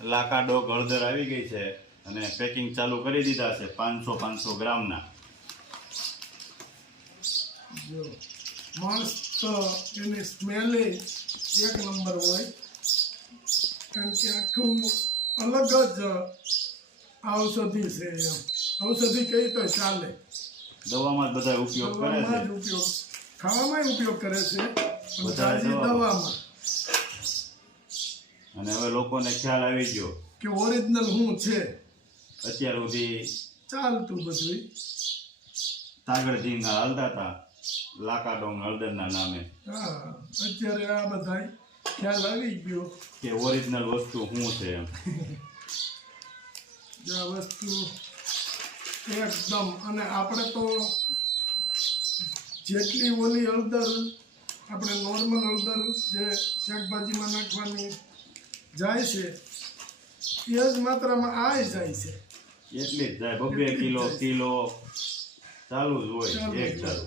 લાકા dog હળદર આવી ગઈ છે અને પેકિંગ ચાલુ કરી દીધા છે 500 ગ્રામના. જો મસ્ત એની સ્મેલ એક નંબર હોય, કારણ કે આખું અલગ જ ઔષધિ છે. એમ ઔષધિ કઈ તો ચાલે, દવામાં જ બધા ઉપયોગ કરે છે. દવામાં જ ઉપયોગ, ખાવામાં ઉપયોગ કરે છે, પણ વધારે તાજી દવામાં. અને હવે લોકોને ખ્યાલ આવી ગયો કે ઓરિજિનલ શું છે. અત્યાર સુધી ચાલતું બધું તાગડ ઝીંગા હાલતા હતા લાકા ડોંગ હળદરના નામે. હા, અત્યારે આ બધા ખ્યાલ આવી ગયો કે ઓરિજિનલ વસ્તુ શું છે એમ. આ વસ્તુ એકદમ. અને આપણે તો જેટલી ઓલી હળદર આપણે નોર્મલ હળદર જે શાકભાજીમાં નાખવાની જાય છે એ જ માત્રામાં આ જાય છે. એટલી જ જાય, 2 કિલો ચાલુ જ હોય એક ચાલુ.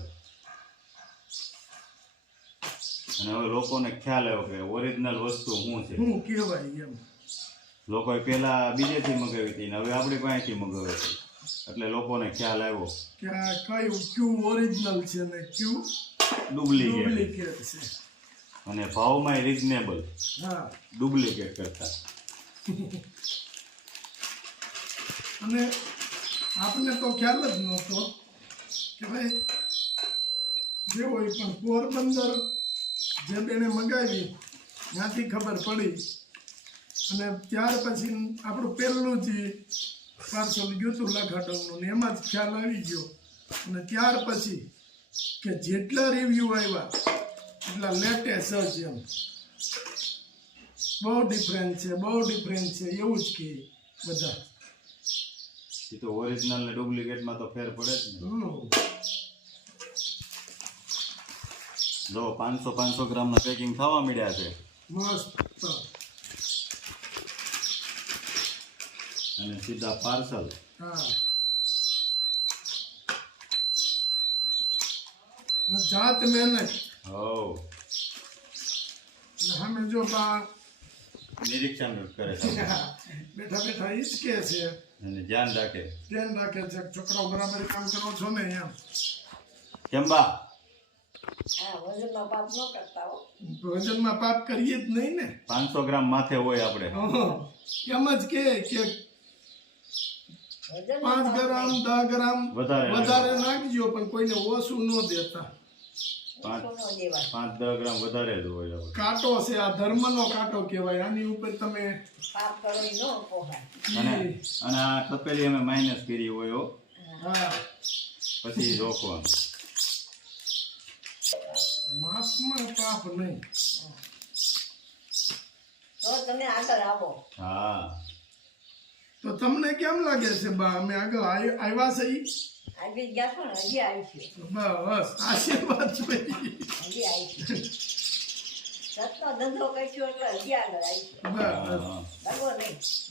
અને હવે લોકોને ખ્યાલ આવ્યો કે ઓરિજિનલ વસ્તુ શું છે. શું કહેવાય એમ. લોકોએ પેલા બીજેથી મગાવી હતી ને હવે આપણી પાસેથી મગાવી હતી, એટલે લોકોને ખ્યાલ આવ્યો કે આ કયું ઓરિજિનલ છે ને કયું ડુપ્લિકેટ છે. અને ભાવમાં રીઝનેબલ, હા, ડુપ્લિકેટ કરતા. અને આપણને તો ખ્યાલ જ નહોતો કે ભાઈ જે હોય, પણ પોરબંદર જે બેને મગાવી ત્યાંથી ખબર પડી. અને ત્યાર પછી આપણું પહેલું જે પાર્સલ ગયું હતું લાખાડોંગનું ને એમાં જ ખ્યાલ આવી ગયો. અને ત્યાર પછી કે જેટલા રિવ્યૂ આવ્યા એટલા લેટેસ્ટ જ એમ. બહુ ડિફરન્ટ છે, બહુ ડિફરન્ટ છે એવું જ કહે બધા. એ તો ઓરિજિનલ ને ડુપ્લિકેટમાં તો ફેર પડે જ ને. જો 500 ગ્રામના પેકિંગ થવા મળ્યા છે. મસ્ત. અને સીધા પાર્સલ. હા, જાત મહેનત. હો, અમે જો બા નિરીક્ષણ કરે છે બેઠા બેઠા ઈ જ કે છે, અને ધ્યાન રાખે છે છોકરાઓ બરાબર કામ કરો છો ને એમ. કેમ બા? ભોજનમાં પાપ કરીએ જ નહીં ને. 500 ગ્રામ માથે હોય આપણે. એમ જ કે 5 ગ્રામ 10 ગ્રામ વધારે નાખજો, પણ કોઈને ઓછું ન દેતા. 5-10 ગ્રામ વધારે જ હોય. કાંટો છે, આ ધર્મનો કાંટો કહેવાય. આની ઉપર તમે અને આ તપેલી અમે માઇનસ કરી હોય હો. હા, પછી રોકવાનું. માપમાં પાપ નહીં. હા, તો તમને કેમ લાગે છે બા અમે આગળ આવ્યા છે ઈ? બસ આશીર્વાદ જોઈએ.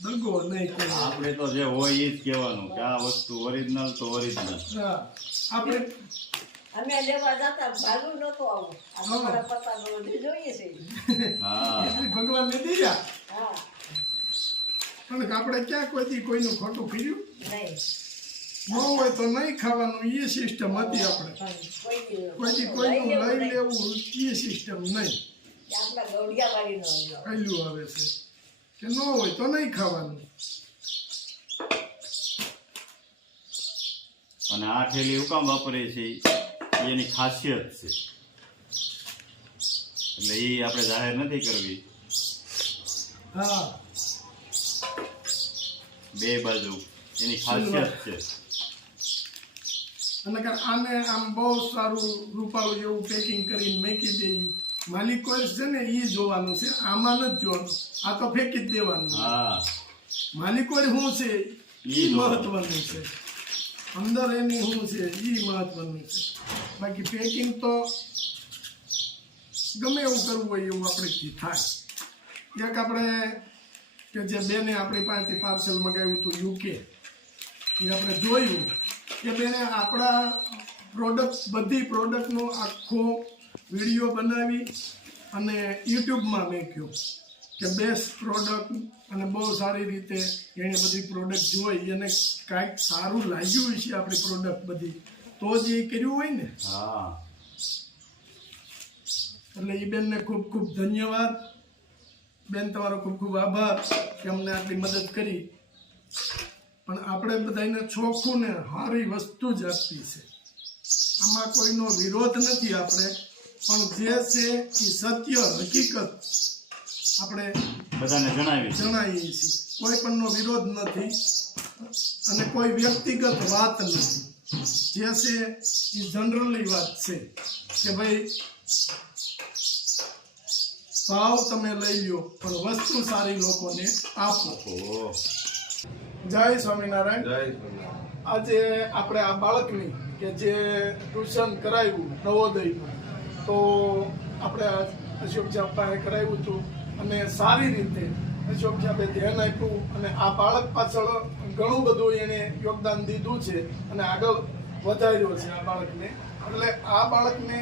દગો નહીં. આપણે તો જે હોય એ જ કહેવાનું કે આ વસ્તુ ઓરિજિનલ તો ઓરિજિનલ. આપણે અમે લેવા જતા ભાગું નતો આવું. અમારા પપ્પા બધું જોઈએ છે. હા, ભગવાન ને દીધા. હા, પણ આપણે ક્યાં કોઈનું ખોટું કર્યું નહીં. ન હોય તો નહીં ખાવાનું, એ સિસ્ટમ હતી. આપણે કોઈનું લઈ લેવું એ સિસ્ટમ નહીં. આપણા ગૌડિયા વાળીનો પહેલું આવે છે કે ન હોય તો નહીં ખાવાનું. અને આ થેલી હું કામ વાપરીએ છીએ એની ખાસિયત છે, એટલે એ આપણે જાહેર નથી કરવી. હા, બે બાજુ એની ખાસિયત છે. અને આને આમ બહુ સારું રૂપાળું જેવું પેકિંગ કરીને મેકી દઈએ. માલિકો છે ને એ જોવાનું છે, આમાં નથી જોવાનું. આ તો ફેંકી જ દેવાનું. હા, માલિકો શું છે એ મહત્વનું છે. અંદર એની શું છે એ મહત્વનું છે. બાકી પેકિંગ તો ગમે એવું કરવું હોય એવું આપણે થાય. એક આપણે કે જે બેને આપણી પાસેથી પાર્સલ મગાવ્યું હતું યુકે, એ આપણે જોયું કે બેને આપણા બધી પ્રોડક્ટનો આખો વિડીયો બનાવી અને યુટ્યુબમાં મેક્યો કે બેસ્ટ પ્રોડક્ટ અને બહુ સારી રીતે એણે બધી પ્રોડક્ટ જોઈ એને કાંઈક સારું લાગ્યું હશે આપણી પ્રોડક્ટ બધી તો જ એ કર્યું હોય ને. હા એટલે એ બેનને ખૂબ ખૂબ ધન્યવાદ. બેન તમારો ખૂબ ખૂબ આભાર કે અમને આટલી મદદ કરી. પણ આપણે બધાને ચોખ્ખું ને સારી વસ્તુ જ આપવી છે. આમાં કોઈનો વિરોધ નથી. આપણે પણ જે છે એ સત્ય હકીકત આપણે બધાને જણાવી જણાવીએ છીએ. કોઈ પણનો વિરોધ નથી અને કોઈ વ્યક્તિગત વાત નથી. જે છે એ જનરલી વાત છે કે ભાઈ ભાવ તમે લઈ લો પણ વસ્તુ સારી લોકોને આપો. જય સ્વામિનારાયણ. આજે આપણે આ બાળકની કે જે ટ્યુશન કરાવ્યું નવોદયમાં તો આપણે અશોક પાસે કરાવ્યું હતું અને સારી રીતે અશોક સાહેબે ધ્યાન આપ્યું અને આ બાળક પાછળ ઘણું બધું એને યોગદાન દીધું છે અને આગળ વધાર્યો છે આ બાળકને. એટલે આ બાળકને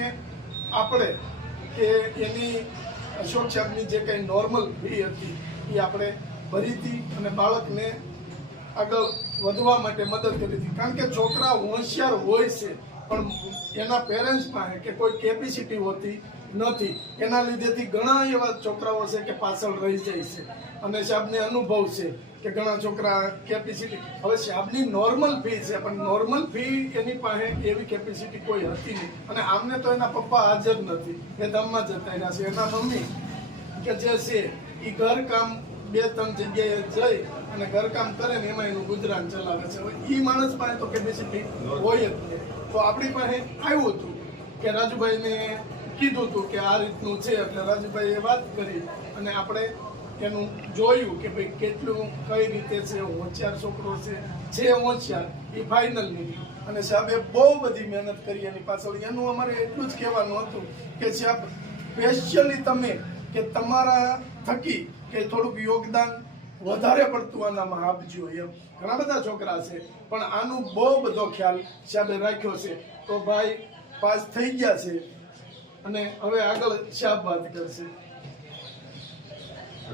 આપણે કે એની અશોક સાહેબની જે કંઈ નોર્મલ ફી હતી એ આપણે ભરી હતી અને બાળકને આગળ વધવા માટે મદદ કરી હતી. કારણ કે છોકરા હોશિયાર હોય છે પણ એના પેરેન્ટ્સ પાસે કે કોઈ કેપેસિટી હોતી નથી. એના લીધેથી ઘણા એવા છોકરાઓ છે કે પાછળ રહી જાય છે અને સાહેબને અનુભવ છે કે ઘણા છોકરા કેપેસિટી હવે સાહેબની નોર્મલ ફી છે પણ નોર્મલ ફી એની પાસે એવી કેપેસિટી કોઈ હતી નહીં. અને આમને તો એના પપ્પા હાજર નથી, એ ગામમાં જતા રહ્યા છે. એના મમ્મી કે જે છે એ ઘરકામ 2-3 જગ્યાએ જઈ અને ઘરકામ કરે ને એમાં એનું ગુજરાન ચલાવે છે. હવે એ માણસ પાસે તો કેપેસિટી હોય જ નહીં. તો આપણી પાસે આવ્યું હતું કે રાજુભાઈને કીધું હતું કે આ રીતનું છે એટલે રાજુભાઈએ વાત કરી અને આપણે એનું જોયું કે ભાઈ કેટલું કઈ રીતે છે. હોશિયાર છોકરો છે હોશિયાર એ ફાઇનલ નીકળ્યું અને સાહેબે બહુ બધી મહેનત કરી એની પાછળ. એનું અમારે એટલું જ કહેવાનું હતું કે સાહેબ સ્પેશિયલી તમે કે તમારા થકી કે થોડુંક યોગદાન વધારે પડતું આનામાં આપજો એમ. ઘણા બધા છોકરા છે પણ આનું બહુ બધો ખ્યાલ સાહેબે રાખ્યો છે. તો ભાઈ પાસ થઈ ગયા છે અને હવે આગળ સાહેબ વાત કરશે.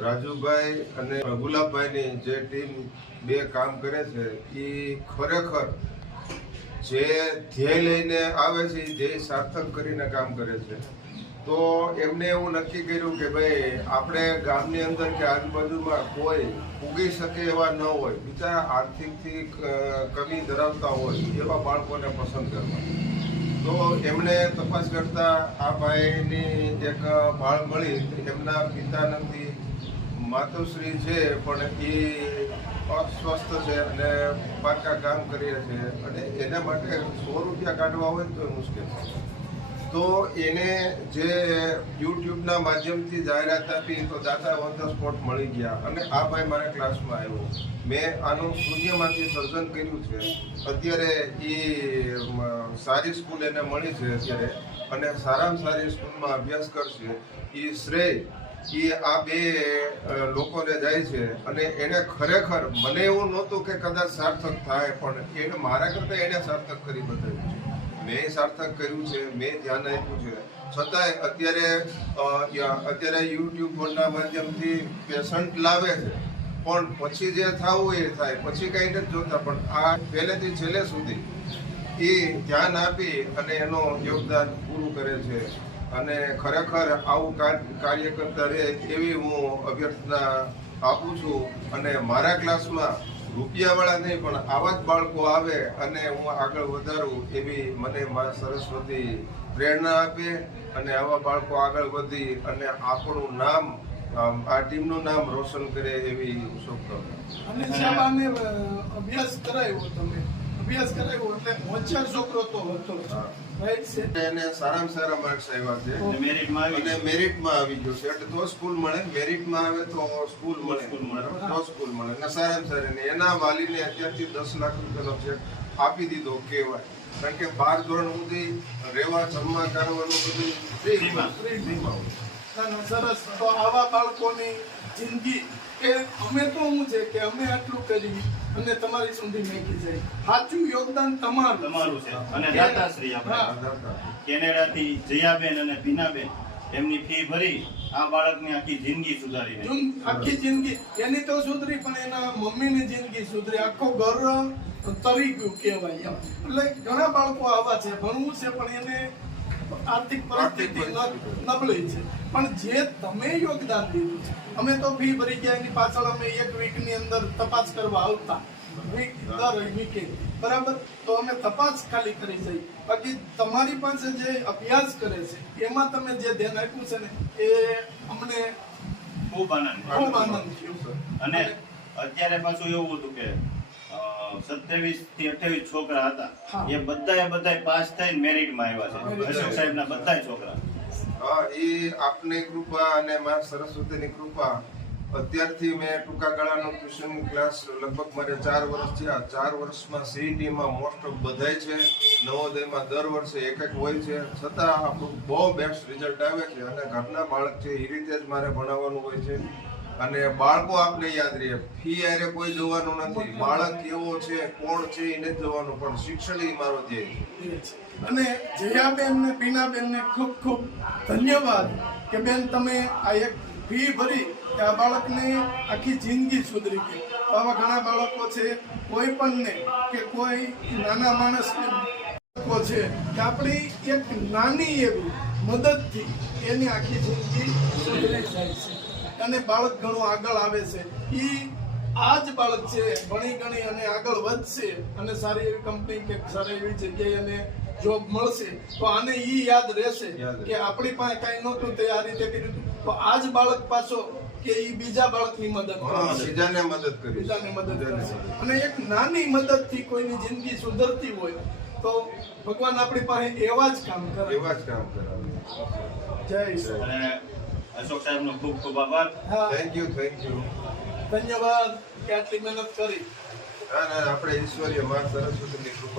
રાજુભાઈ અને ગુલાબભાઈની જે ટીમ બે કામ કરે છે એ ખરેખર જે ધ્યેય લઈને આવે છે એ ધ્યેય સાર્થક કરીને કામ કરે છે. તો એમને એવું નક્કી કર્યું કે ભાઈ આપણે ગામની અંદર કે આજુબાજુમાં કોઈ ઉગી શકે એવા ન હોય, બીજા આર્થિકથી કમી ધરાવતા હોય એવા બાળકોને પસંદ કરવા. તો એમણે તપાસ કરતા આ ભાઈની એક ભાળ મળી. એમના પિતાની માતુશ્રી છે પણ એ અસ્વસ્થ છે અને પાકા કામ કરીએ છે અને એના માટે 100 રૂપિયા કાઢવા હોય તો મુશ્કેલ છે. તો એને જે યુટ્યુબના માધ્યમથી જાહેરાત આપી તો દાદા ઓન ધ સ્પોટ મળી ગયા અને આ ભાઈ મારા ક્લાસમાં આવ્યો. મેં આનું શૂન્યમાંથી સર્જન કર્યું છે. અત્યારે એ સારી સ્કૂલ એને મળી છે અત્યારે અને સારામાં સારી સ્કૂલમાં અભ્યાસ કરશે. એ શ્રેય એ આ બે લોકોને જાય છે અને એને ખરેખર મને એવું નહોતું કે કદાચ સાર્થક થાય પણ એને મારા કરતાં એને સાર્થક કરી બતાવ્યું છે. મેં સાર્થક કર્યું છે, મેં ધ્યાન આપ્યું છે. છતાંય અત્યારે યુટ્યુબના માધ્યમથી પેશન્ટ લાવે છે પણ પછી જે થવું એ થાય, પછી કંઈ નથી જોતા. પણ આ પહેલેથી છેલ્લે સુધી એ ધ્યાન આપી અને એનું યોગદાન પૂરું કરે છે અને ખરેખર આવું કાર્ય કરતા રહે એવી હું અભ્યર્થના આપું છું. અને મારા ક્લાસમાં રૂપિયાવાળા નહીં પણ આવા જ બાળકો આવે અને હું આગળ વધારું એવી મને મા સરસ્વતી પ્રેરણા આપે અને આવા બાળકો આગળ વધી અને આપણું નામ આ ટીમનું નામ રોશન કરે એવી શુભકામના. અને સાહેબ આને અભ્યાસ કરાવ્યો તમે અભ્યાસ કરાવ્યો એટલે હોશિયાર છોકરો તો હતો રાઈટ છે. એને સારામાં સારા માર્ક્સ આવ્યા છે અને મેરિટમાં આવી ગયો છે એટલે તો સ્કૂલ મળે. મેરિટમાં આવે તો સ્કૂલ મળે તો સ્કૂલ મળે અને સારામાં સારી એના વાલીને અત્યારથી 10 લાખ રૂપિયાનો ચેક આપી દીધો કહેવાય. કારણ કે 12 ધોરણ સુધી રહેવા જમવા કરવાનું બધું ફ્રીમાં સરસ. તો આવા બાળકોની જિંદગી કે અમે તો શું છે કે અમે આટલું કરી અને તમારી સુધી મેકી જાય. સાચું યોગદાન તમારું છે. અને દાતાશ્રી આપણે કેનેડાથી જયાબેન અને ભીનાબેન એમની ફી ભરી આ બાળકની આખી જિંદગી સુધારી નાખી. આખી જિંદગી એની તો સુધરી, પણ એના મમ્મીની જિંદગી સુધરી, આખું ઘર તરી ગયું કહેવાય એમ. એટલે ઘણા બાળકો આવા છે, ભણવું છે પણ એને આર્થિક પરિસ્થિતિ નબળી છે, પણ જે તમે યોગદાન દીધું છે. અમે તો ફી ભરી ગયા, એની પાછળ અમે એક વીકની અંદર તપાસ કરવા આવતા, દર વીકે, બરાબર. તો અમે તપાસ ખાલી કરી જઈ, બાકી તમારી પાસે જે અભ્યાસ કરે છે એમાં તમે જે ધ્યાન આપ્યું છે ને એ અમને ખૂબ આનંદ થયો. અને અત્યારે પાછું એવું હતું કે 27 થી 28 છોકરા હતા, એ બધાય પાસ થઈને મેરિટમાં આવ્યા છે. અશોક સાહેબના બધાય છોકરા. હા, એ આપની કૃપા અને માં સરસ્વતીની કૃપા. અત્યારથી મેં ટૂંકા ગાળાનો ટ્યુશન ક્લાસ લગભગ મારે 4 વર્ષ થયા. 4 વર્ષમાં સીઈટીમાં મોસ્ટ ઓફ બધાય છે, નવોદયમાં દર વર્ષે એક હોય છે, છતાં આપણું બહુ બેસ્ટ રિઝલ્ટ આવે છે. અને ઘરના બાળક છે એ રીતે જ મારે ભણાવવાનું હોય છે. અને બાળકો આપણે યાદ રહે, ફી આરે કોઈ જોવાનું નથી, બાળક કેવો છે કોણ છે એને જ જોવાનું, પણ શિક્ષણ એ મારો ધ્યેય છે. અને જયાબેન ને પીનાબેન ને ખૂબ ખૂબ ધન્યવાદ કે બેન તમે આ એક ફી ભરી કે આ બાળકને આખી જિંદગી સુધરી ગઈ. આવા ઘણા બાળકો છે, કોઈ પણ ને કે કોઈ નાના માણસને બાળકો છે કે આપણી એક નાની એવી મદદથી એની આખી જિંદગી સુધરી જાય છે અને બાળક ઘણું આગળ આવે છે. આ જ બાળક છે ભણી ગણી અને આગળ વધશે અને સારી એવી કંપની કે સારી એવી જગ્યાએ એને જોબ મળશે તો આને યાદ રહેશે કે આપણી પાસે કઈ નહોતું તે આ રીતે કર્યું હતું. તો આ જ બાળક પાછો કે બીજા બાળકની મદદ કરશે, બીજાને મદદ કરશે. અને એક નાની મદદથી કોઈની જિંદગી સુધરતી હોય તો ભગવાન આપણી પાસે એવા જ કામ કરે. જય અને અશોક સાહેબનો ખૂબ ખૂબ આભાર. Thank you. ધન્યવાદ કે આટલી મહેનત કરી. આપણે ઈશ્વરીય માં સરસ્વતીની કૃપા.